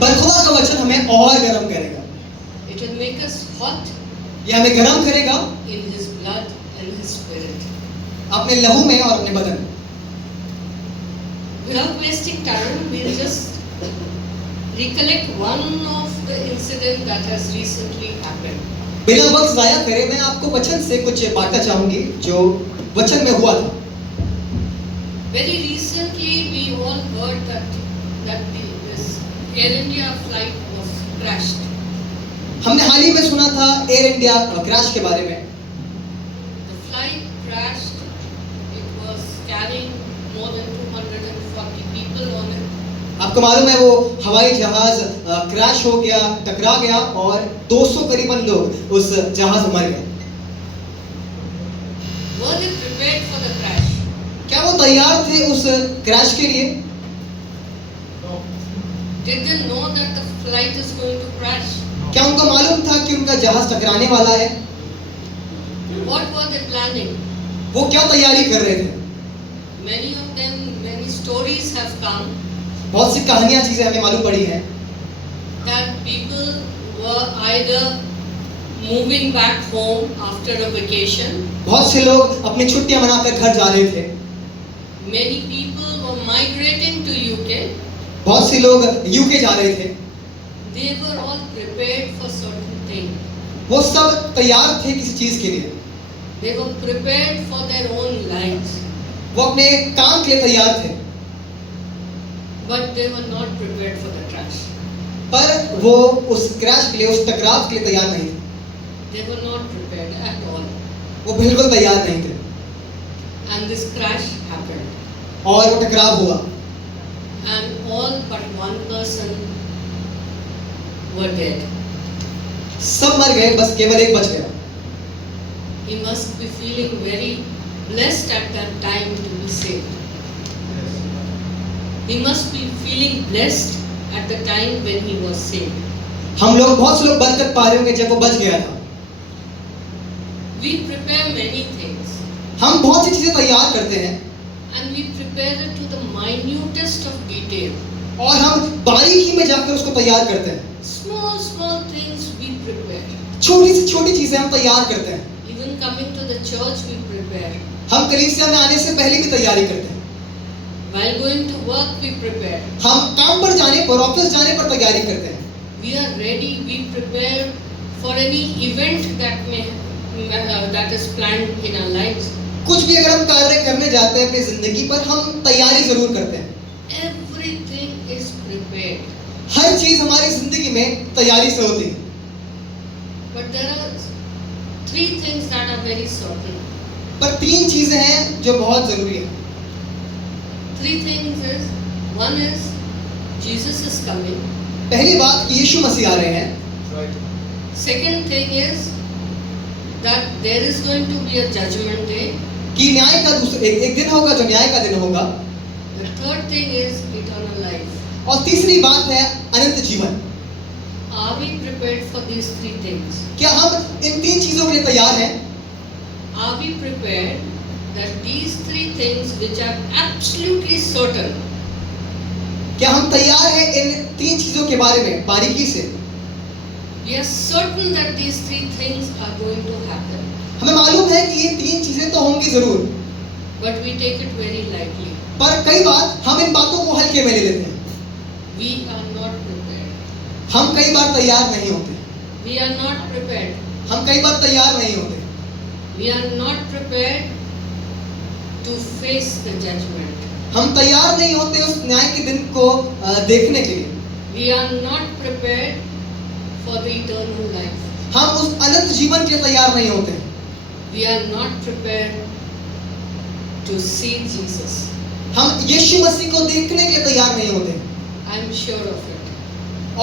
पर खुदा का वचन हमें और गर्म करेगा। It will make us hot यह हमें गर्म करेगा in His blood and His Spirit. अपने लहू में और अपने बदन में। Without wasting time, we'll just recollect one of the incident that has recently happened. बिना वक्त जाया करे मैं आपको वचन से कुछ बांटना चाहूंगी जो वचन में हुआ था। Very recently, we all heard that this Air India flight was crashed. हमने हाल ही में सुना था एयर इंडिया क्रैश के बारे में। The flight crashed. It was carrying more than 240 people on it. आपको मालूम है वो हवाई जहाज क्रैश हो गया, टकरा गया और 200 करीबन लोग उस जहाज में मर गए। Were they prepared for the crash? क्या वो तैयार थे उस क्रैश के लिए? Did they know that the flight is going to crash? क्या उनको मालूम था कि उनका जहाज टकराने वाला है? What were they planning? वो क्या तैयारी कर रहे थे? Many of them, many stories have come बहुत सी कहानियां चीजें हमें मालूम पड़ी हैं that people were either moving back home after a vacation. बहुत से लोग अपनी छुट्टियां मनाकर घर जा रहे थे। Many people were migrating to UK. बहुत से लोग यूके जा रहे थे। They were all prepared for certain things. वो सब तैयार थे किसी चीज के लिए। They were prepared for their own lives. वो अपने काम के लिए तैयार थे। But they were not prepared for the crash. पर वो उस क्रैश के लिए, उस टकराव के लिए तैयार नहीं थे। They were not prepared at all. वो बिल्कुल तैयार नहीं थे। And this crash happened. और वो टकराव हुआ। And all but one person were dead. सब मर गए, बस केवल एक बच गया। He must be feeling very blessed at that time to be saved. He must be feeling blessed at the time when he was saved. हम लोग बहुत से लोग बरकत पा रहे होंगे जब वो बच गया था। We prepare many things. हम बहुत सी चीजें तैयार करते हैं And we prepare it to the minutest of detail. और हम बारीकी में जाकर उसको तैयार करते हैं। Small things we prepare. छोटी से छोटी चीजें हम तैयार करते हैं। Even coming to the church we prepare. हम कलीसिया में आने से पहले भी तैयारी करते हैं। While going to work we prepare. हम काम पर जाने पर, ऑफिस जाने पर तैयारी करते हैं। We are ready. We prepare for any event that is planned in our lives. कुछ भी अगर हम कार्य करने जाते हैं अपनी जिंदगी पर, हम तैयारी जरूर करते हैं। Everything is prepared. हर चीज हमारी जिंदगी में तैयारी से होती है। But there are three things that are very certain. पर तीन चीजें हैं जो बहुत जरूरी है। Three things is, one is Jesus is coming. पहली बात कि यीशु मसीह आ रहे हैं। Second thing is that there is going to be a judgment day. कि न्याय का एक दिन होगा जो न्याय का दिन होगा। The third thing is eternal life. और तीसरी बात है अनंत जीवन। Are we prepared for these three things? क्या हम इन तीन चीजों के लिए तैयार हैं? Are we prepared that these three things which are absolutely certain? क्या हम तैयार हैं इन तीन चीजों के बारे में बारीकी से? We are certain that these three things are going to happen. हमें मालूम है कि ये तीन चीजें तो होंगी जरूर, But we take it very lightly. पर कई बार हम इन बातों को हल्के में ले लेते हैं। We are not prepared. हम कई बार तैयार नहीं होते। We are not prepared. हम कई बार तैयार नहीं होते। We are not prepared to face the judgment. हम तैयार नहीं होते उस न्याय के दिन को देखने के लिए। We are not prepared for the eternal life. हम उस अनंत जीवन के लिए तैयार नहीं होते। We are not prepared to see Jesus. हम यीशु मसीह को देखने के लिए तैयार नहीं होते। I am sure of it.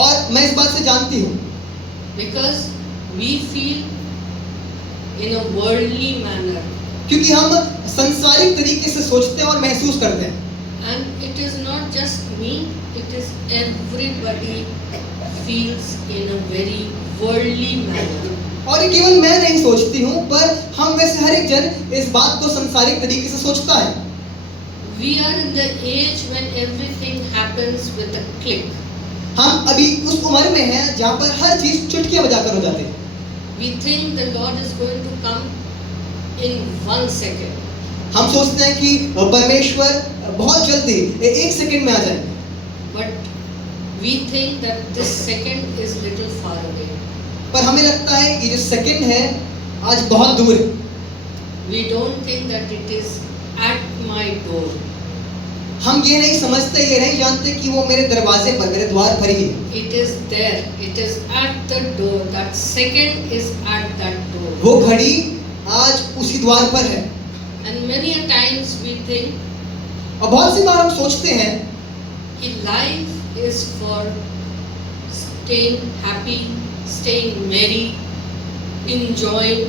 और मैं इस बात से जानती हूँ। Because we feel in a worldly manner. क्योंकि हम संसारिक तरीके से सोचते हैं और महसूस करते हैं। And it is not just me, it is everybody feels in a very worldly manner. और ये केवल मैं नहीं सोचती हूँ, पर हम में से हर एक जन इस बात को संसारिक तरीके से सोचता है। We are in the age when everything happens with a click. हम अभी उस उम्र में हैं जहाँ पर हर चीज चुटकियां बजाकर हो जाती है. We think the Lord is going to come in 1 second. हम सोचते हैं कि परमेश्वर बहुत जल्दी 1 सेकंड में आ जाएंगे. But we think that this second is little far away. पर हमें लगता है ये जो सेकंड है आज बहुत दूर है. We don't think that it is at my door. हम ये नहीं समझते, ये नहीं जानते कि वो मेरे दरवाजे पर, मेरे द्वार पर ही है. It is there. It is at the door. That second is at that door. वो घड़ी आज उसी द्वार पर है. And many a times we think और बहुत सी बार हम सोचते हैं कि life is for staying happy, staying merry, enjoying.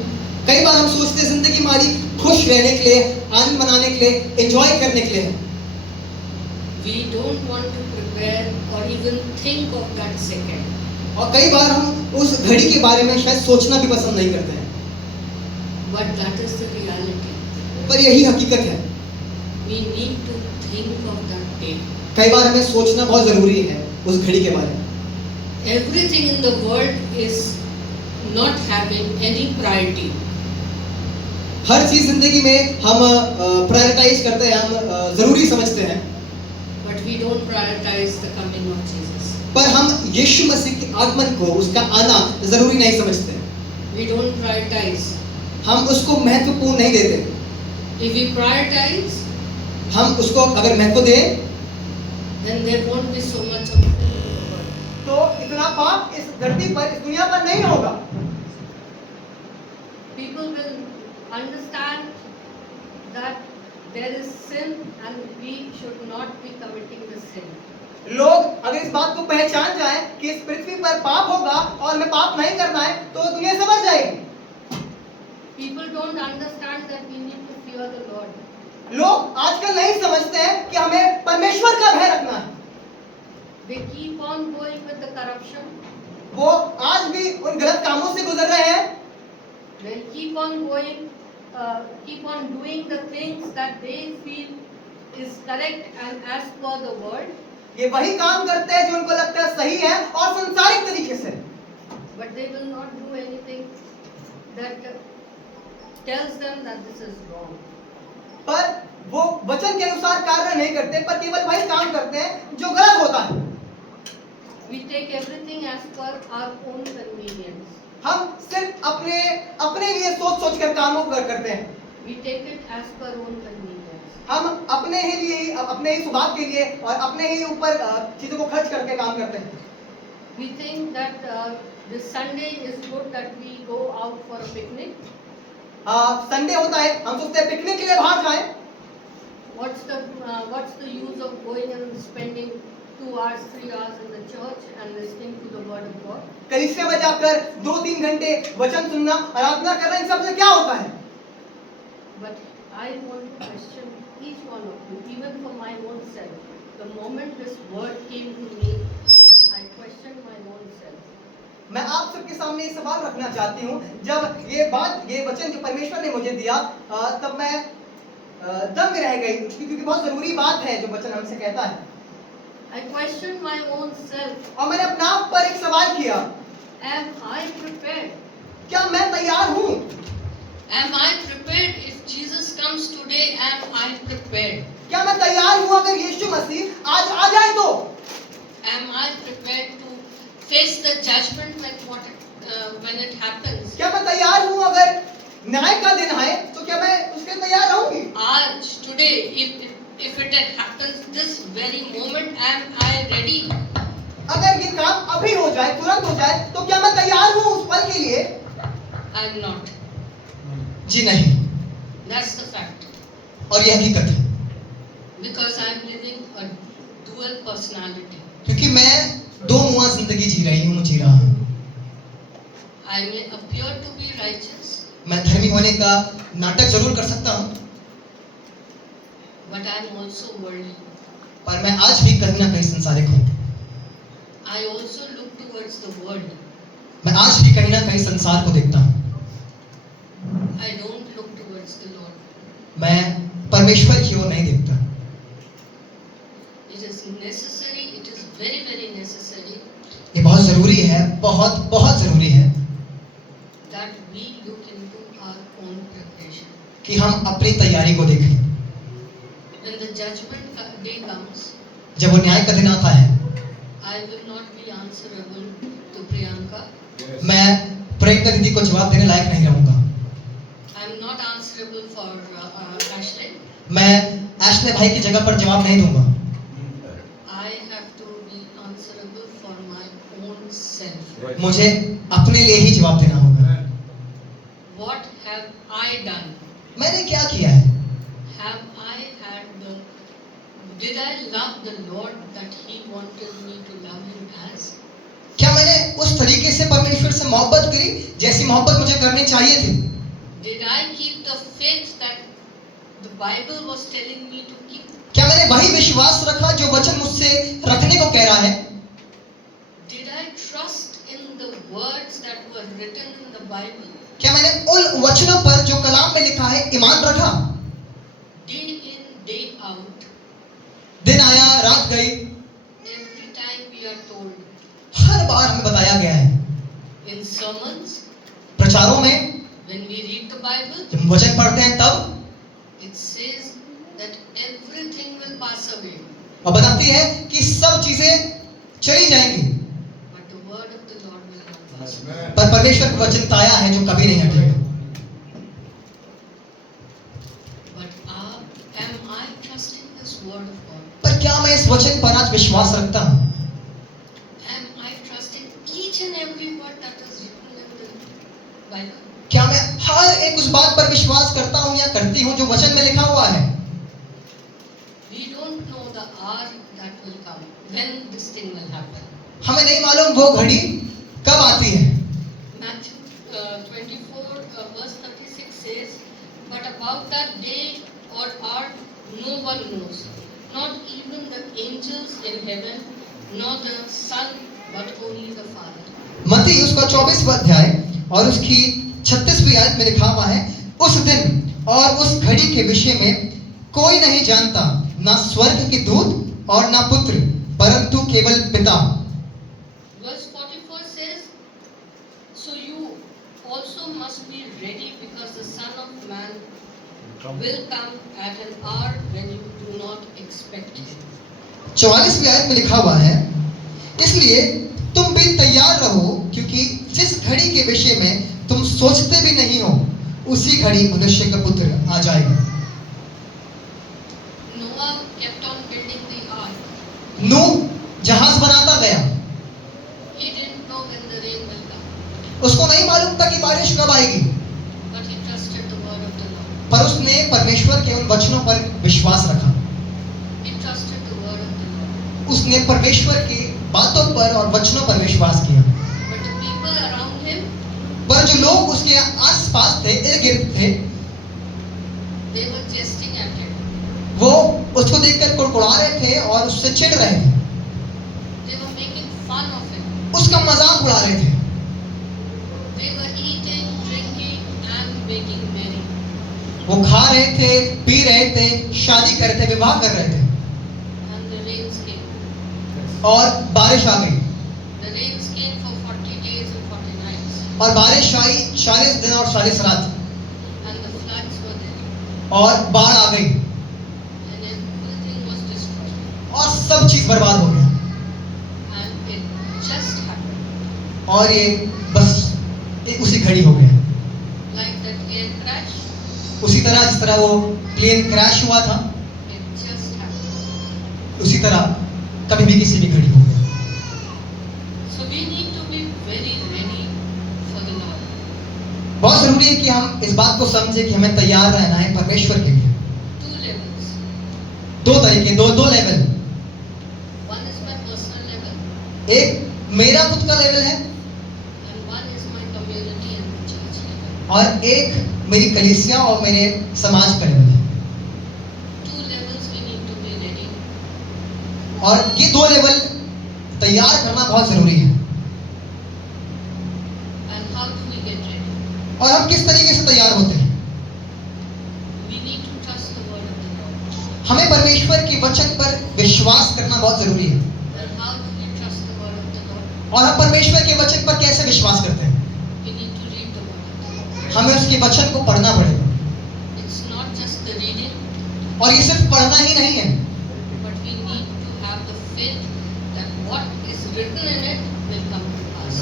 कई बार हम सोचते हैं जिंदगी हमारी खुश रहने के लिए, आनंद मनाने के लिए, एंजॉय करने के लिए है. We don't want to prepare or even think of that second. और कई बार हम उस घड़ी के बारे में शायद सोचना भी पसंद नहीं करते हैं. But that is the reality. पर यही हकीकत है. We need to think of that day. कई बार हमें सोचना बहुत जरूरी है उस घड़ी के बारे में. Everything in the world is not having any priority. हर चीज जिंदगी में हम प्रायोरिटाइज करते हैं, हम जरूरी समझते हैं. But we don't prioritize the coming of Jesus. पर हम यीशु मसीह के आगमन को, उसका आना जरूरी नहीं समझते. We don't prioritize. हम उसको महत्वपूर्ण नहीं देते. If we prioritize, हम उसको अगर महत्व दें then there won't be so much of sin in the world. तो इतना पाप इस धरती पर, इस दुनिया पर नहीं होगा. People will understand that there is sin and we should not be committing the sin. लोग अगर इस बात को पहचान जाए कि इस पृथ्वी पर पाप होगा और हमें पाप नहीं करना है, तो दुनिया समझ जाएगी. People don't understand that we need to fear the Lord. लोग आजकल नहीं समझते हैं कि हमें परमेश्वर का भय रखना है. They keep on going with the corruption. वो आज भी उन गलत कामों से गुजर रहे हैं. They keep on going, keep on doing the things that they feel is correct and as per the world. ये वही काम करते हैं जो उनको लगता है सही है और संसारिक तरीके से. But they will not do anything that tells them that this is wrong. पर वो वचन के अनुसार कार्य नहीं करते, पर केवल वही काम करते हैं जो गलत होता है. We take everything as per our own convenience. हम सिर्फ अपने लिए सोच कर कामों को करते हैं. We take it as per own convenience. हम अपने ही स्वभाव के लिए और अपने ही ऊपर चीजों को खर्च करके काम करते हैं. We think that this Sunday is good that we go out for a picnic. Sunday होता है, हम सोचते हैं पिकनिक के लिए बाहर जाएं. What's the use of going and spending 2 hours, 3 hours in the church and listening to the word of God? कलीसिया में जाकर 2-3 घंटे वचन सुनना, आराधना करना, इन सब से क्या होता है? But I want to question each one of you, even for my own self. The moment this word came to me, I questioned my own self. मैं आप सबके सामने ये सवाल रखना चाहती हूँ. जब ये वचन जो परमेश्वर ने मुझे दिया, तब मैं दंग रह गई, क्योंकि बहुत जरूरी बात है जो वचन हमसे कहता है. I questioned my own self. और मैंने अपने आप पर एक सवाल किया, Am I prepared? क्या मैं तैयार हूँ? Am I prepared? If Jesus comes today, am I prepared? क्या मैं तैयार हूँ अगर यीशु मसीह आज आ जाए तो? Am I prepared to face the judgment when it happens? क्या मैं तैयार हूँ अगर न्याय का दिन आए तो क्या मैं उसके लिए तैयार रहूंगी? आज, today, if it happens this very moment, am I ready? अगर ये काम अभी हो जाए, तुरंत हो जाए, तो क्या मैं तैयार हूँ उस पल के लिए? I am not. जी नहीं. That's the fact. और ये हकीकत है. Because I am living a dual personality. क्योंकि मैं दो मुआ जिंदगी जी रहा हूँ. I may appear to be righteous. मैं धर्मी होने का नाटक जरूर कर सकता हूँ. But I am also worldly. पर मैं आज भी कहीं ना कहीं संसारिक हूँ. I also look towards the world. मैं आज भी कहीं ना कहीं संसार को देखता हूँ. I don't look towards the Lord. मैं परमेश्वर की ओर नहीं देखता. It is is necessary, it is very, very necessary ये बहुत जरूरी है, बहुत बहुत जरूरी है that we look into our own preparation. कि हम अपनी तैयारी को देखें। When the judgment day comes, जब वो न्याय का दिन आता है, I will not be answerable to Priyanka. मैं प्रियंका दीदी को जवाब देने लायक नहीं रहूंगा। I am not answerable for Ashley. मैं एशले भाई की जगह पर जवाब नहीं दूंगा। I have to be answerable for my own self. मुझे अपने लिए ही जवाब देना होगा। What have I done? मैंने क्या किया है? Have I had the? Did I love the Lord that He wanted me to love Him as? क्या मैंने उस तरीके से परमेश्वर से मोहब्बत करी जैसी मोहब्बत मुझे करनी चाहिए थी? Did I keep the faith that the Bible was telling me to keep? क्या मैंने वही विश्वास रखा जो वचन मुझसे रखने को कह रहा है? Did I trust in the words that were written in the Bible? क्या मैंने उन वचनों पर जो कलाम में लिखा है ईमान रखा? Day in, day out, दिन आया रात गई, every time we are told हर बार हमें बताया गया है in sermons, प्रचारों में, when we read the Bible, जब हम वचन पढ़ते हैं तब it says that everything will pass away, और बताती है कि सब चीजें चली जाएंगी, but the word of the Lord will not pass away. पर परमेश्वर का वचन ताया है जो कभी नहीं हटेगा। But am I trusting this word of God? पर क्या मैं इस वचन पर आज विश्वास रखता हूँ? Am I trusting each and every word that is written in the Bible? क्या मैं हर एक उस बात पर विश्वास करता हूँ या करती हूँ जो वचन में लिखा हुआ है? We don't know the hour that will come when this thing will happen. हमें नहीं मालूम वो घड़ी कब आती है। Matthew 24 verse 36 says, but about that day or hour no one knows, not even the angels in heaven, nor the Son, but only the Father. मत्ती उसका 24वां अध्याय और उसकी 36वीं आयत में लिखा हुआ है, उस दिन और उस घड़ी के विषय में कोई नहीं जानता, ना स्वर्ग के दूत और ना पुत्र, परंतु केवल पिता। Verse 44 says, so you also must be ready, because the Son of Man will come at an hour when you do not expect him. 44वीं आयत में लिखा हुआ है, इसलिए तुम भी तैयार रहो, क्योंकि जिस घड़ी के विषय में तुम सोचते भी नहीं हो, उसी घड़ी मनुष्य का पुत्र आ जाएगा। Noah kept on building the ark. नूह जहाज बनाता गया, He didn't know when the rain will come, उसको नहीं मालूम था कि बारिश कब आएगी, but he trusted the word of the Lord. पर उसने परमेश्वर के उन वचनों पर विश्वास रखा। He trusted the word of the Lord. उसने परमेश्वर की बातों पर और वचनों पर विश्वास किया। But the people around him, पर जो लोग उसके आस-पास थे, इर्द-गिर्द थे, they were jesting at him. वो उसको देखकर कुड़कुड़ा रहे थे और उससे चिढ़ रहे थे, They were making fun of him. उसका मजाक उड़ा रहे थे। They were eating, drinking, and making merry. वो खा रहे थे, पी रहे थे, शादी कर रहे थे, विवाह कर रहे थे, And the rains came. और बारिश आ गई। The rains came for 40 days and 40 nights. और बारिश आई 40 दिन और 40 रात, And the floods were there. और बाढ़ आ गई And everything was destroyed. और सब चीज बर्बाद हो गया। And it just happened. और ये बस उसी घड़ी हो गया, Like that air crash, उसी तरह जिस तरह वो प्लेन क्रैश हुआ था, it just happened. उसी तरह कभी भी किसी भी घड़ी हो गया। So we need to be very ready for the Lord. बहुत जरूरी है कि हम इस बात को समझे कि हमें तैयार रहना है परमेश्वर के लिए। 2 levels. दो तरीके, दो level, One is my personal level, एक मेरा खुद का लेवल है and one is my community and the church level. और एक मेरी कलीसिया और मेरे समाज का लेवल है। 2 levels we need to be ready. और ये दो लेवल तैयार करना बहुत जरूरी है। And how do we get ready? और हम किस तरीके से तैयार होते हैं? We need to trust the word of the Lord. हमें परमेश्वर परमेश्वर के वचन पर विश्वास करना बहुत जरूरी है। Then how do we trust the word of the Lord? और हम परमेश्वर के वचन पर कैसे विश्वास करते हैं? We need to read the word of the Lord. हमें उसके वचन को पढ़ना पड़ेगा। It's not just the reading, और ये सिर्फ पढ़ना ही नहीं है, but we need to have the faith that what is written in it will come to pass.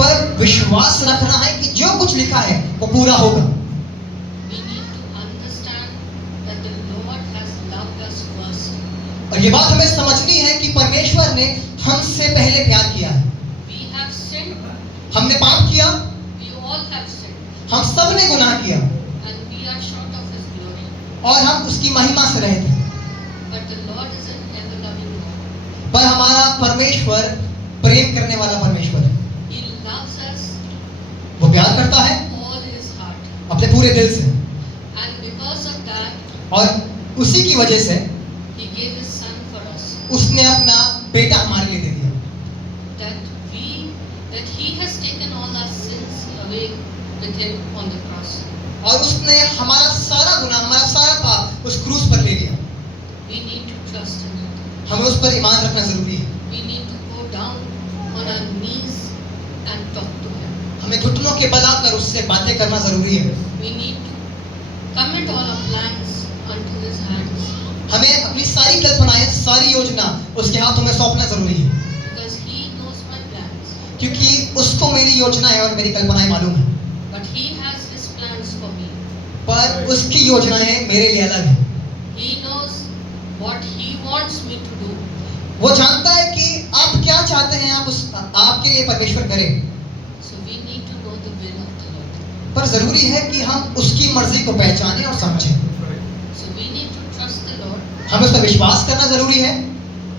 पर विश्वास रखना है कि जो कुछ लिखा है वो पूरा होगा। We need to understand that the Lord has loved us first. और ये बात हमें समझनी है कि परमेश्वर ने हमसे पहले प्यार किया है। We have sinned, हमने पाप किया, we all have sinned, हम सब ने गुनाह किया and we are short of His glory. और हम उसकी महिमा से रहे थे। But the Lord is an ever-loving God. पर हमारा परमेश्वर प्रेम करने वाला परमेश्वर है। He loves us वो प्यार करता है all His heart. अपने पूरे दिल से, And because of that, और उसी की वजह से He gave His Son for us. उसने अपना बेटा हमारे लिए दे दिया, That He has taken all our sins away with Him on the cross. और उसने हमारा सारा गुनाह, हमारा सारा पाप उस क्रूस पर ले लिया। We need to trust in it. हमें उस पर ईमान रखना जरूरी है। We need to go down on our knees and talk to Him. हमें घुटनों के बल आकर उससे बातें करना जरूरी है। We need to commit all our plans unto His hands, हमें अपनी सारी कल्पनाएं, सारी योजना उसके हाथों में सौंपना जरूरी है, because He knows my plans. क्योंकि उसको मेरी योजनाएं और मेरी कल्पनाएं मालूम है। But He has His plans for me. पर उसकी योजनाएं मेरे लिए अलग है। He knows what He wants me to do. वो जानता है कि आप क्या चाहते हैं, आपके लिए परमेश्वर करे। So we need to know the will of the Lord. पर जरूरी है कि हम उसकी मर्जी को पहचानें और समझें। So we need to trust the Lord. हमें उस पर विश्वास करना जरूरी है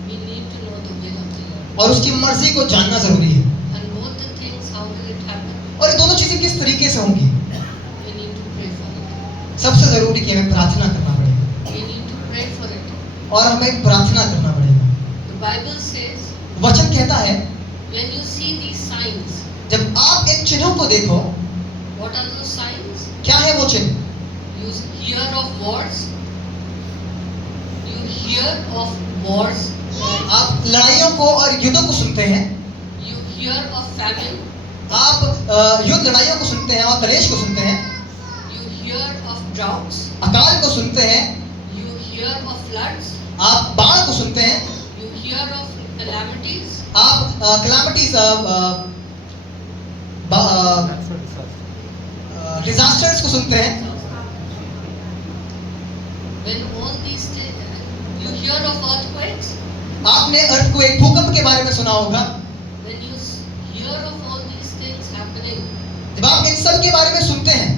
We need to know the will of the Lord. और उसकी मर्जी को जानना जरूरी है। And both the things, how will it happen? और ये दोनों चीजें किस तरीके से होंगी? We need to pray for it. सबसे जरूरी कि हमें प्रार्थना करना पड़ेगा We need to pray for it. और हमें प्रार्थना करना पड़ेगा। The Bible says, वचन कहता है when you see these signs, जब आप इन चिन्हों को देखो, what are those signs? क्या है वो चिन्ह? You hear of wars. You hear of wars. आप लड़ाइयों को और युद्धों को सुनते हैं, You hear of famine. आप युद्ध लड़ाइयों को सुनते हैं और कलेश को सुनते हैं, You hear of droughts. अकाल को सुनते हैं, You hear of floods. आप बाढ़ को सुनते हैं, You hear of calamities. आप कैलामिटीज, डिजास्टर्स को सुनते हैं। When all these things, you hear of earthquakes. आपने अर्थक्वेक, भूकंप के बारे में सुना होगा। When you hear of all these things happening, जब आप इन सब के बारे में सुनते हैं,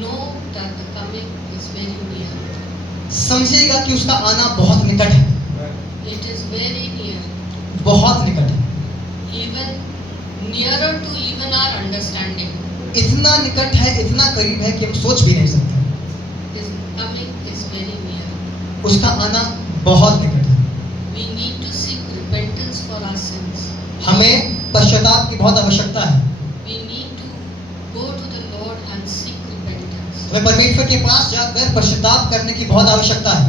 know that the coming is very near. समझिएगा कि उसका आना बहुत निकट है, It is very near. बहुत निकट है, Even nearer to even our understanding. इतना निकट है, इतना करीब है कि हम सोच भी नहीं सकते। His coming is very near. उसका आना बहुत निकट है। We need to seek repentance for our sins. हमें पश्चाताप की बहुत आवश्यकता है। We need to go to the Lord and seek repentance. हमें परमेश्वर के पास जाकर पश्चाताप करने की बहुत आवश्यकता है।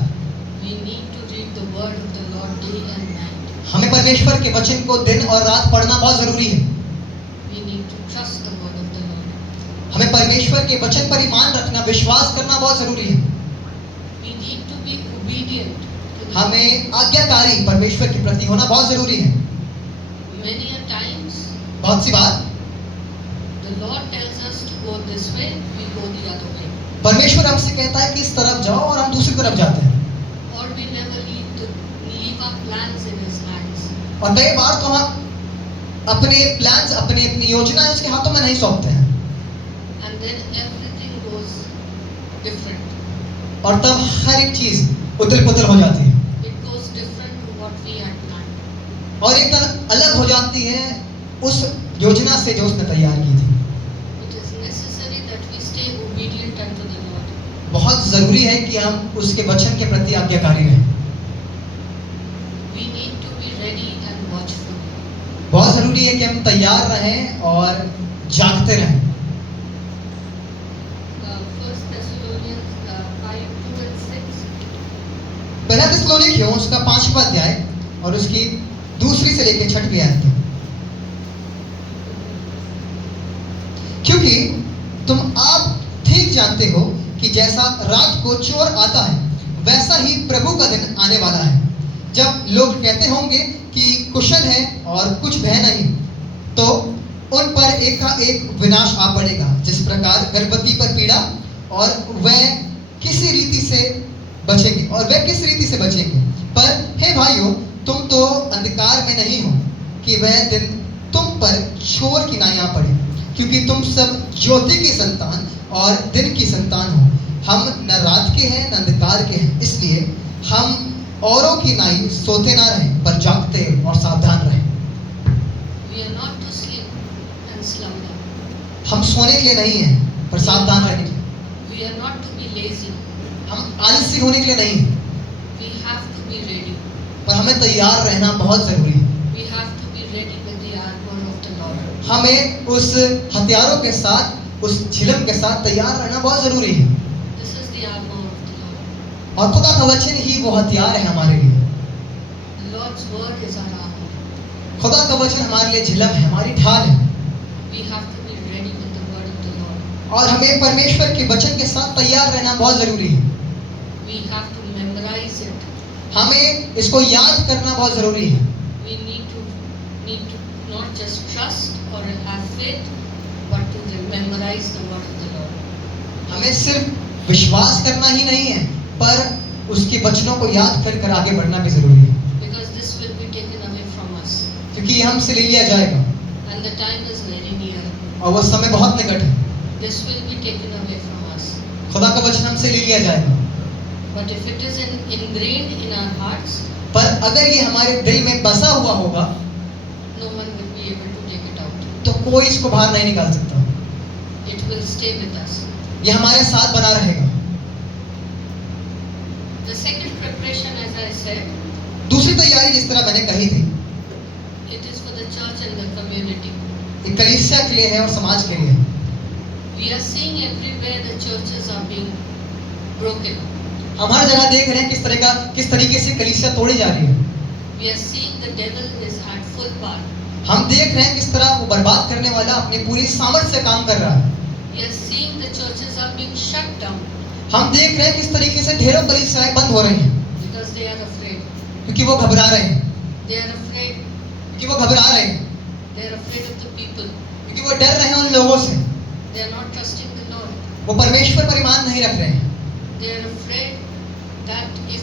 We need to read the word of the Lord day and night. हमें परमेश्वर के वचन को दिन और रात पढ़ना बहुत जरूरी है। We need to trust the word of the Lord. हमें परमेश्वर के वचन पर ईमान रखना, विश्वास करना बहुत जरूरी है। We need to be obedient to the हमें आज्ञाकारी परमेश्वर के प्रति होना बहुत जरूरी है। Many a times बहुत सी बार the Lord tells us to go this way, we go the other way. परमेश्वर हमसे कहता है कि इस तरफ जाओ और हम दूसरी तरफ जाते हैं। Or we never leave our plans in His hands. और कई बार तो हम अपने प्लान्स, अपनी योजनाएं उसके हाथों में नहीं सौंपते हैं, And then everything goes different. और तब हर एक चीज उथल पुथल हो जाती है It goes different to what we had planned. और एकदम अलग हो जाती है उस योजना से जो उसने तैयार की थी। It is necessary that we stay obedient unto the Lord. बहुत जरूरी है कि हम उसके वचन के प्रति आज्ञाकारी रहें। We need to be ready and watchful. बहुत जरूरी है कि हम तैयार रहें और जागते रहें। 1 Thessalonians 5:2 and 6. थिस्सलुनीकियों उसका 5वां अध्याय और उसकी 2 से लेकर 6 आयत तक। क्योंकि तुम आप ठीक जानते हो कि जैसा रात को चोर आता है वैसा ही प्रभु का दिन आने वाला है, जब लोग कहते होंगे कि कुशल है और कुछ भय नहीं, तो उन पर एक का एक विनाश आ पड़ेगा। जिस प्रकार गर्भवती पर पीड़ा और वह किसी रीति से बचेंगे पर हे भाइयों, तुम तो अंधकार में नहीं हो कि वह दिन तुम पर चोर की नाई आ पड़े, क्योंकि तुम सब ज्योति की संतान और दिन की संतान हो। हम न रात के हैं न अंधकार के हैं, इसलिए हम औरों की नाई सोते ना रहें, पर जागते और सावधान रहें। We are not to sleep and slumber. हम सोने के लिए नहीं हैं, पर सावधान रहने के लिए। We are not to be lazy. हम आलसी होने के लिए नहीं हैं, We have to be ready. पर हमें तैयार रहना बहुत जरूरी है। We have to be ready with the armor of the Lord. हमें उस हथियारों के साथ, उस झिलम के साथ तैयार रहना बहुत जरूरी है। This is the armor of the Lord. और खुदा का वचन ही वो हथियार है हमारे लिए। The Lord's word is our armor. खुदा का वचन हमारे लिए झिलम है, हमारी ढाल है। We have to be ready with the word of the Lord. और हमें परमेश्वर के वचन के साथ तैयार रहना बहुत जरूरी है। We have to memorize it. हमें इसको याद करना बहुत जरूरी है। We need to not just trust or have faith, but to memorize the word of the Lord. हमें सिर्फ विश्वास करना ही नहीं है, पर उसके वचनों को याद कर कर आगे बढ़ना भी जरूरी है, Because this will be taken away from us. क्योंकि ये हमसे ले लिया जाएगा And the time is very near. और वो समय बहुत निकट है। This will be taken away from us. खुदा का वचन हमसे ले लिया जाएगा, But if it is ingrained in our hearts, पर अगर ये हमारे दिल में बसा हुआ होगा no one will be able to take it out. तो कोई इसको बाहर नहीं निकाल सकता। It will stay with us. ये हमारे साथ बना रहेगा। The second preparation, as I said, दूसरी तैयारी जिस तरह मैंने कही थी, it is for the church and the community. ये कलीसिया के लिए है और समाज के लिए है। We are seeing everywhere the churches are being broken. हम हर जगह देख रहे हैं किस तरीके से कलीसिया तोड़ी जा रही है। We are seeing the devil is at full power. हम देख रहे हैं किस तरह वो बर्बाद करने वाला अपनी पूरी सामर्थ्य से काम कर रहा है। We are seeing the churches are being shut down हम देख रहे हैं किस तरीके से ढेरों कलीसियाएं बंद हो रही हैं, because they are afraid. क्योंकि वो घबरा रहे हैं, They are afraid. क्योंकि वो घबरा रहे हैं, They are afraid of the people. क्योंकि वो डर रहे हैं उन लोगों से। They are not trusting the Lord. वो परमेश्वर पर ईमान नहीं रख रहे हैं। They are afraid that if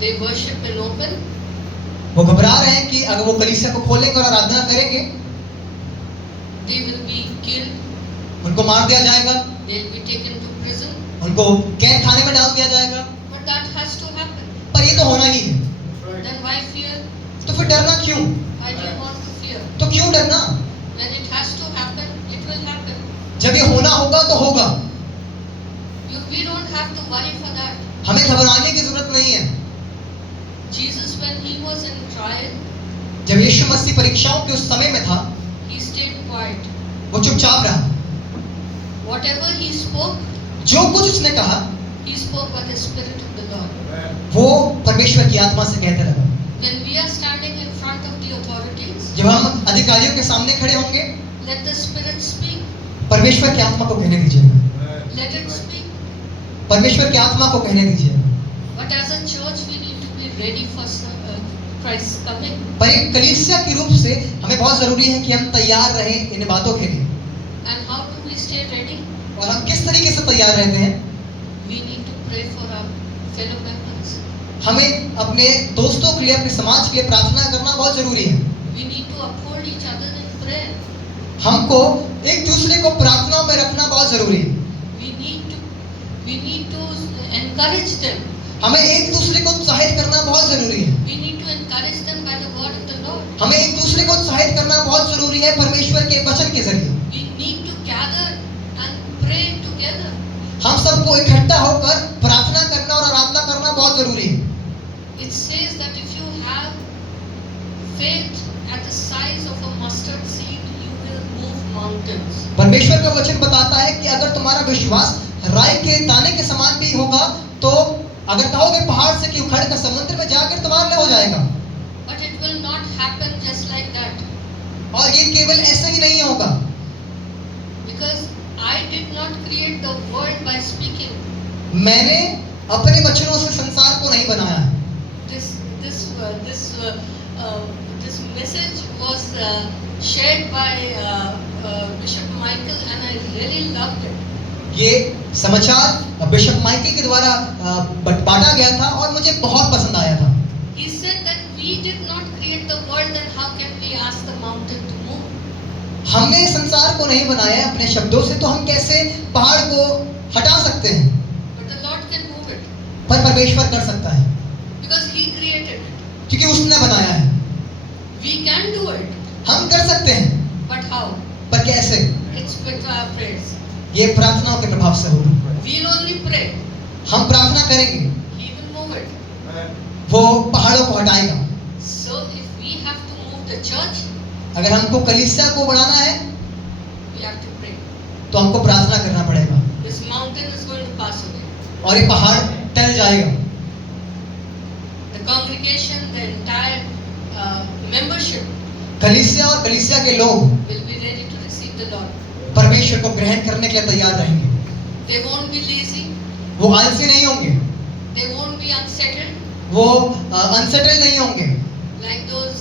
they worship in open, वो घबरा रहे हैं कि अगर वो कलीसिया को खोलेंगे और आराधना करेंगे, they will be killed. उनको मार दिया जाएगा, They will be taken to prison. उनको कैद खाने में डाल दिया जाएगा। But that has to happen. पर ये तो होना ही है, Then why fear? तो फिर डरना क्यों? Why do you want to fear? तो क्यों डरना? When it has to happen, it will happen. जब ये होना होगा तो होगा। We don't have to worry for that. हमें घबराने की जरूरत नहीं है। Jesus, when he was in trial, जब यीशु मसीह परीक्षाओं के उस समय में था, he stayed quiet. वो चुपचाप रहा। Whatever he spoke, जो कुछ उसने कहा, he spoke by the Spirit of the Lord. वो परमेश्वर की आत्मा से कहते रहा। When we are standing in front of the authorities, जब हम अधिकारियों के सामने खड़े होंगे, let the Spirit speak. परमेश्वर की आत्मा को कहने दीजिएगा। Let it speak. परमेश्वर की आत्मा को कहने दीजिएगा। But as a church, we need to be ready for Christ's coming. पर एक कलीसिया के रूप से हमें बहुत जरूरी है कि हम तैयार रहें इन बातों के लिए। And how do we stay ready? और हम किस तरीके से तैयार रहते हैं? We need to pray for our fellow members. हमें अपने दोस्तों के लिए, अपने समाज के लिए प्रार्थना करना बहुत जरूरी है। We need to uphold each other in prayer. हमको एक दूसरे को प्रार्थनाओं में रखना बहुत जरूरी है। We need to encourage them. हमें एक दूसरे को उत्साहित करना बहुत जरूरी है। We need to encourage them by the word of the Lord. हमें एक दूसरे को उत्साहित करना बहुत जरूरी है परमेश्वर के वचन के जरिए। We need to gather and pray together. हम सबको इकट्ठा होकर प्रार्थना करना और आराधना करना बहुत जरूरी है। It says that if you have faith at the size of a mustard seed, you will move mountains. परमेश्वर का वचन बताता है कि अगर तुम्हारा विश्वास राई के दाने के समान भी होगा तो अगर कहोगे पहाड़ से कि उखड़ कर समुद्र में जाकर तुम्हारे लिए हो जाएगा, but it will not happen just like that. और ये केवल ऐसे ही नहीं होगा, Because I did not create the world by speaking. मैंने अपने वचनों से संसार को नहीं बनाया है। This message was shared by Bishop Michael, and I really loved it. ये समाचार बिशप माइकल के द्वारा बांटा गया था और मुझे बहुत पसंद आया था। He said that we did not create the world, then how can we ask the mountain to move? हमने संसार को नहीं बनाया है अपने शब्दों से, तो हम कैसे पहाड़ को हटा सकते हैं? But the Lord can move it पर परमेश्वर कर सकता है, because He created it. क्योंकि उसने बनाया है। We can do it, हम कर सकते हैं, but how? पर कैसे? It's with our prayers. ये प्रार्थनाओं के प्रभाव से होगा। We'll only pray. हम प्रार्थना करेंगे, He will move it. वो पहाड़ों को हटाएगा। So if we have to move the church, अगर हमको कलीसिया को बढ़ाना है, we have to pray. तो हमको प्रार्थना करना पड़ेगा, This mountain is going to pass away. और ये पहाड़ टल जाएगा। The congregation, the entire membership कलीसिया और कलीसिया के लोग will be ready to receive the Lord. परमेश्वर को ग्रहण करने के लिए तैयार रहेंगे। They won't be lazy. वो आलसी नहीं होंगे, They won't be unsettled. वो अनसेटल नहीं होंगे। Like those,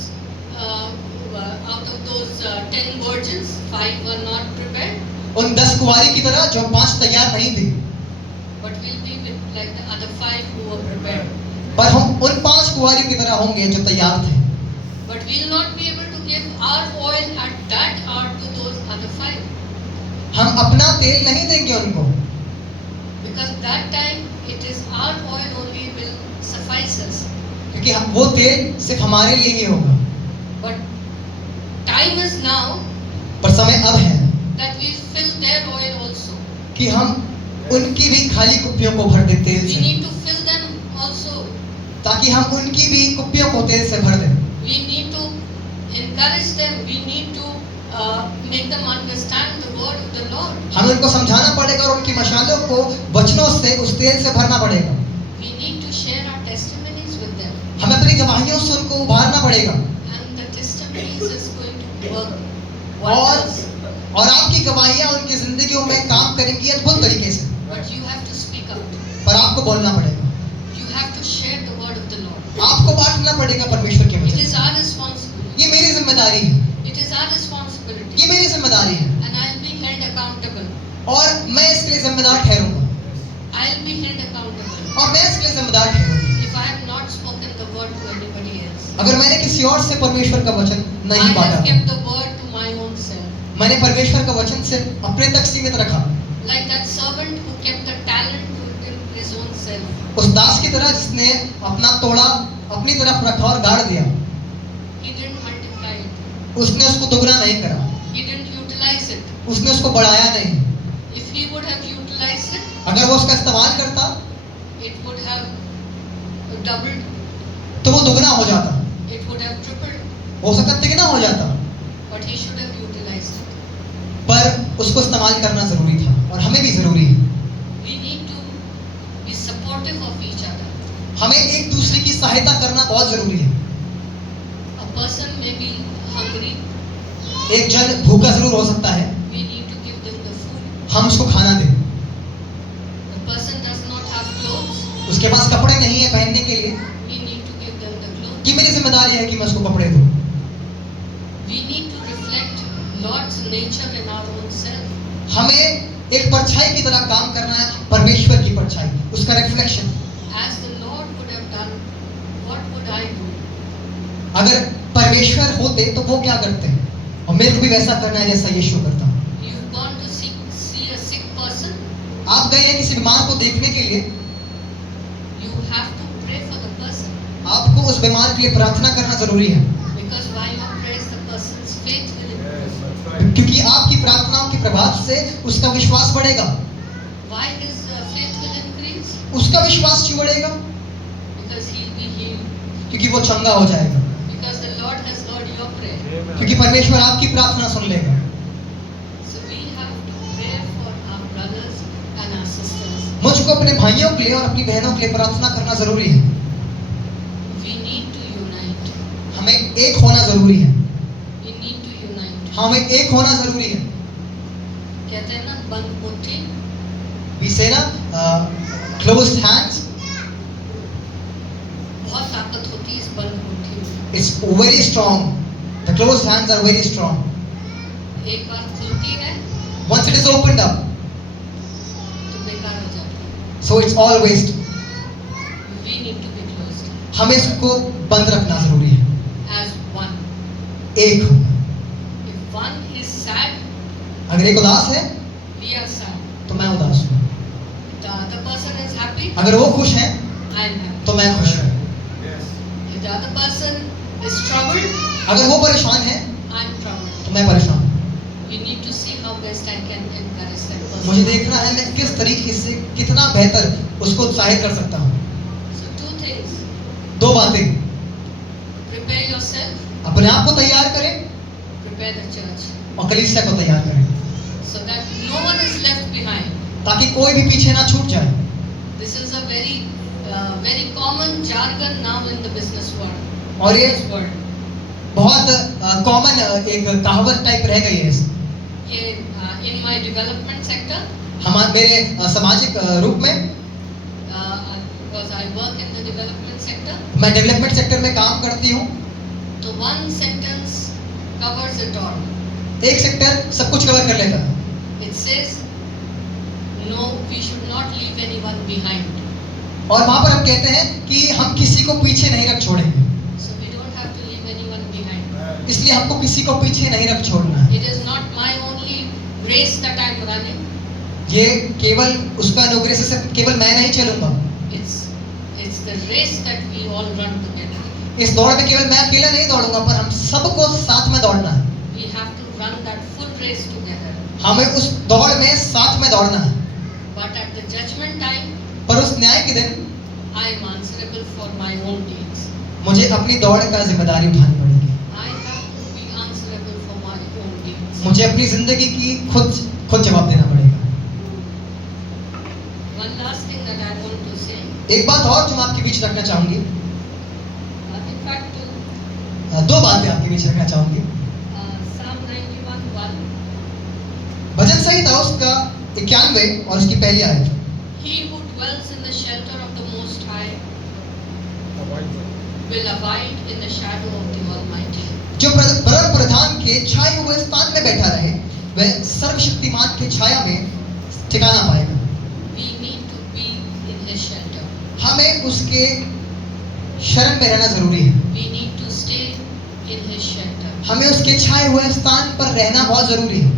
out of those 10 virgins, 5 were not prepared. उन 10 कुंवारी की तरह जो 5 तैयार नहीं थी, But we'll be with like the other 5 who were prepared. पर हम उन 5 कुंवारी की तरह होंगे जो तैयार थे। But we'll not be able to give our oil at that hour to those other 5. हम अपना तेल नहीं देंगे उनको, Because that time it is our oil only will suffice us. क्योंकि वो तेल सिर्फ हमारे लिए ही होगा। But time is now पर समय अब है that we fill their oil also. कि हम उनकी भी खाली कुप्पियों को भर दें तेल We से, need to fill them also. ताकि हम उनकी भी कुप्पियों को तेल से भर दें। We need to encourage them. We need to make them understand the word of the Lord. हमें उनको समझाना पड़ेगा और उनकी मशालों को वचनों से उस तेल से भरना पड़ेगा। We need to share our testimonies with them. हमें अपनी गवाहियों से उनको उभारना पड़ेगा, And the testimonies is going to work और wonders. और आपकी गवाहियां उनकी जिंदगियों में काम करेंगी अद्भुत तरीके से। But you have to speak out. पर आपको बोलना पड़ेगा, You have to share the word of the Lord. आपको बांटना पड़ेगा परमेश्वर के It वचन। is our responsibility. ये मेरी जिम्मेदारी है, It is our responsibility. ये मेरी जिम्मेदारी है, And I'll be held accountable. और मैं इसके लिए जिम्मेदार ठहरूंगा, I'll be held accountable और मैं इसके लिए जिम्मेदार ठहरूंगा if I have not spoken the word to anybody else. अगर मैंने किसी और से परमेश्वर का वचन I नहीं have बांटा। kept the word to my own self. मैंने परमेश्वर का वचन से अपने तक सीमित रखा, Like that servant who kept the talent to his own self. उस दास की तरह जिसने अपना तोड़ा अपनी तरफ रखा और गाड़ दिया। He didn't multiply it. उसने उसको दुगना नहीं करा, He didn't utilize it. उसने उसको बढ़ाया नहीं। If he would have utilized it, अगर वो उसका इस्तेमाल करता it would have doubled. तो वो दुगना हो जाता, It would have tripled. हो सकता तिगना हो जाता, But he should have utilized it. पर उसको इस्तेमाल करना जरूरी था, और हमें भी जरूरी है। We need to be supportive of each other. हमें एक दूसरे की सहायता करना बहुत जरूरी है। A person may be hungry. एक जन भूखा जरूर हो सकता है, We need to give them the food. हम उसको खाना दें। The person does not have clothes. उसके पास कपड़े नहीं है पहनने के लिए, We need to give them the clothes. कि मेरी जिम्मेदारी है कि मैं उसको कपड़े दूं। We need to reflect Lord's nature in our own self. हमें एक परछाई की तरह काम करना है, परमेश्वर की परछाई, उसका reflection. As the Lord would have done, what would I do? अगर परमेश्वर होते तो वो क्या करते, और मेरे को भी वैसा करना है जैसा यीशु करता। You've gone to see a sick person. आप गए हैं किसी बीमार को देखने के लिए, You have to pray for the person. आपको उस बीमार के लिए प्रार्थना करना जरूरी है, Because while you pray, the person's faith will increase. क्योंकि आपकी प्रार्थनाओं के प्रभाव से उसका विश्वास बढ़ेगा। Why his faith will increase? उसका विश्वास क्यों बढ़ेगा? Because he'll be healed. क्योंकि वो चंगा हो जाएगा, Because the Lord has heard your prayer. क्योंकि परमेश्वर आपकी प्रार्थना सुन लेगा। So we have to pray for our brothers and our sisters. मुझको अपने भाइयों के लिए और अपनी बहनों के लिए प्रार्थना करना जरूरी है। We need to unite. हमें एक होना जरूरी है। We need to unite. हमें एक होना जरूरी है। कहते हैं ना बंद मुट्ठी, We say ना closed hands. बहुत ताकत होती है इस बंद मुट्ठी में। It's very strong. The closed hands are very strong. एक बार खुलती है Once it is opened up, तो बेकार हो जाती है। so it's all waste. We need to be closed हमें इसको बंद रखना जरूरी है। as one. एक हो। If one is sad, अगर एक उदास है we are sad. तो मैं उदास हूँ। The other person is happy, अगर वो खुश है I am happy. तो मैं खुश हूँ। If the other person is troubled, अगर वो परेशान है I am troubled. तो मैं परेशान हूँ। We need to see how best I can encourage that person. मुझे देखना है मैं किस तरीके से कितना बेहतर उसको उत्साहित कर सकता हूँ। So two things: दो बातें, prepare yourself, अपने आप को तैयार करें prepare the church, और कलीसिया को तैयार करें, so that no one is left behind. ताकि कोई भी पीछे ना छूट जाए। This is a very common jargon now in the business world. और ये Business world. बहुत कॉमन एक कहावत टाइप रह गई है। ये in my development sector, मेरे सामाजिक रूप में because I work in the development sector, मैं डेवलपमेंट सेक्टर में काम करती हूँ। so one sentence covers it all. एक सेक्टर सब कुछ कवर कर लेता है। It says, no, we should not leave anyone behind. और वहाँ पर हम कहते हैं कि हम किसी को पीछे नहीं रख छोड़ेंगे, So we don't have to leave anyone behind. इसलिए हमको किसी को पीछे नहीं रख छोड़ना है। It is not my only race that I am running. ये केवल उसका अनुग्रह से केवल मैं नहीं चलूंगा। It's the race that we all run together. इस दौड़ में केवल मैं अकेला नहीं दौड़ूंगा, पर हम सबको साथ में दौड़ना है। We have to run that full race together. हमें उस दौड़ में साथ में दौड़ना है। But at the judgment time, पर उस न्याय के दिन I am answerable for my own deeds. मुझे अपनी दौड़ का जिम्मेदारी उठानी पड़ेगी। I have to be answerable for my own deeds. मुझे अपनी जिंदगी की खुद जवाब देना पड़ेगा। One last thing that I want to say. एक बात और जो मैं आपके बीच रखना चाहूंगी, In fact, दो बातें आपके बीच रखना चाहूंगी। Psalm 91:1. भजन संहिता उसका 91 और उसकी पहली आयत। He who dwells in the shelter of the Most High will abide in the shadow of the Almighty. जो परम प्रधान के छाए हुए स्थान में बैठा रहे, वह सर्वशक्तिमान के छाया में ठिकाना पाएगा। We need to be in His shelter. हमें उसके शरण में रहना जरूरी है। We need to stay in His shelter. हमें उसके छाए हुए स्थान पर रहना बहुत जरूरी है।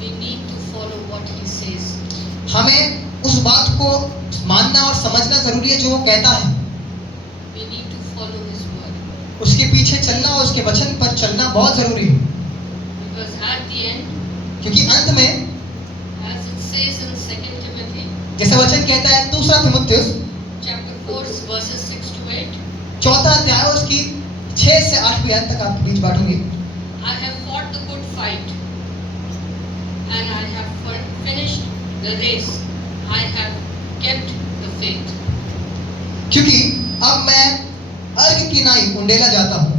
We need to follow what He says. हमें उस बात को मानना और समझना जरूरी है जो वो कहता है। We need to follow His word. उसके पीछे चलना और उसके वचन पर चलना बहुत जरूरी है, Because at the end, क्योंकि अंत में as it says in 2 Timothy जैसा वचन कहता है दूसरा तिमुथियुस chapter 4 verses 6 to 8, चौथा अध्याय उसकी 6 से 8वीं आयत तक आपके बीच बांटूंगी। I have fought the good fight and I have finished the race. I have kept the faith. क्योंकि अब मैं अर्घ की नाई उंडेला जाता हूँ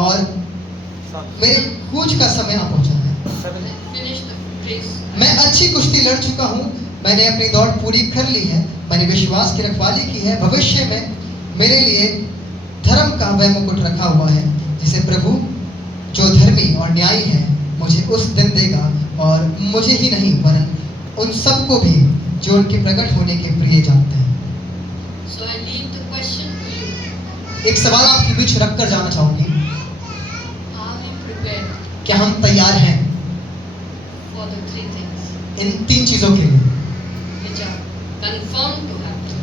और मेरे कूच का समय आ पहुंचा है। I finished the race. मैं अच्छी कुश्ती लड़ चुका हूँ, मैंने अपनी दौड़ पूरी कर ली है, मैंने विश्वास की रखवाली की है। भविष्य में मेरे लिए धर्म का वह मुकुट रखा हुआ है, जिसे प्रभु जो धर्मी और न्यायी है मुझे उस दिन देगा, और मुझे ही नहीं वरन उन सबको भी जो उनके प्रकट होने के प्रिय जानते हैं। So I leave the question to you. एक सवाल आपके बीच रख कर जाना चाहूंगी, Are we prepared क्या हम तैयार हैं for the three things इन 3 चीजों के लिए? which are confirmed to happen?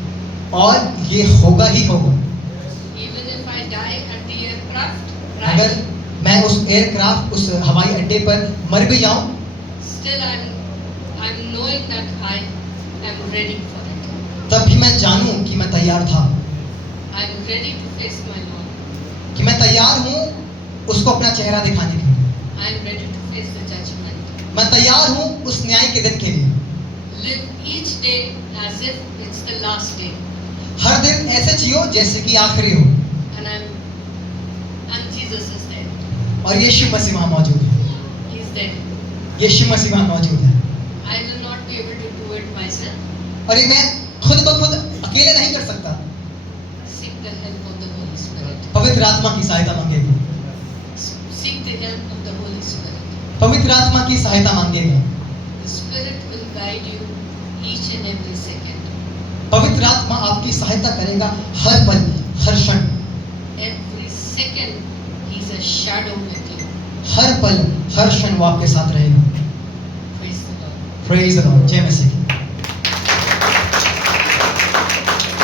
और ये होगा ही होगा। Even if I die at the aircraft अगर crash, मैं उस एयरक्राफ्ट उस हवाई अड्डे पर मर भी जाऊं, still I'm knowing that I am ready for it. तब भी मैं जानूं कि मैं तैयार था, I'm ready to face my Lord. कि मैं तैयार हूं उसको अपना चेहरा दिखाने के लिए। I'm ready to face the judgment. मैं तैयार हूं उस न्याय के दिन के लिए। Live each day as if it's the last day. हर दिन ऐसे जियो जैसे कि आखिरी हो। And Jesus is there. और यीशु मसीह वहाँ मौजूद है। He's there. यीशु मसीह वहाँ मौजूद है। I will not be able to do it myself. और ये मैं खुद ब खुद अकेले नहीं कर सकता। Seek the help of the Holy Spirit. पवित्र आत्मा की सहायता मांगेगा। Seek the help of the Holy Spirit. पवित्र आत्मा की सहायता मांगेगा। The Spirit will guide you each and every second. पवित्र आत्मा आपकी सहायता करेगा हर पल, हर क्षण। Every second, He's a shadow with you. हर पल, हर क्षण वो आपके साथ रहेगा। Praise the Lord. Praise the Lord. जय मसीह।